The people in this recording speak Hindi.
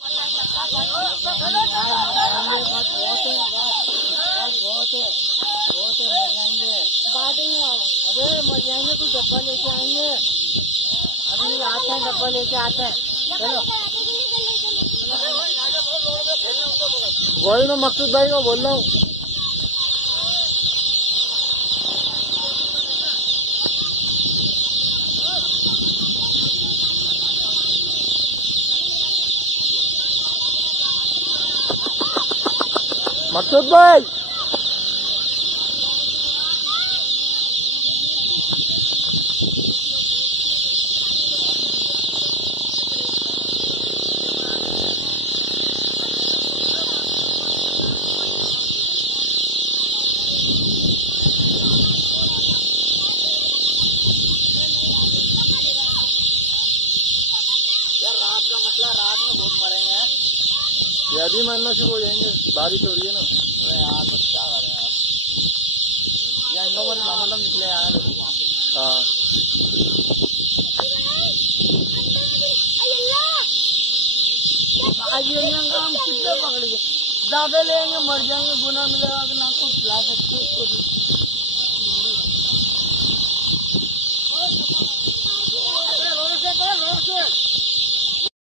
अबे मर जाएंगे, कुछ डब्बा लेके आएंगे, अभी आते हैं, डब्बा लेके आते हैं। चलो वही मैं मकसूद भाई को बोल रहा हूँ। मकसूद भाई रात का मसला, रात में बहुत मरेंगे यार। ये अभी मरना शुरू हो जाएंगे, बारिश हो रही है ना। अरे यार बस क्या कर रहे हैं यार, ये अंडों में मतलब निकले यार। हाँ हम कितने पकड़ेंगे, ज्यादा लेंगे मर जाएंगे, गुना मिलेगा ना कुछ ला सकते।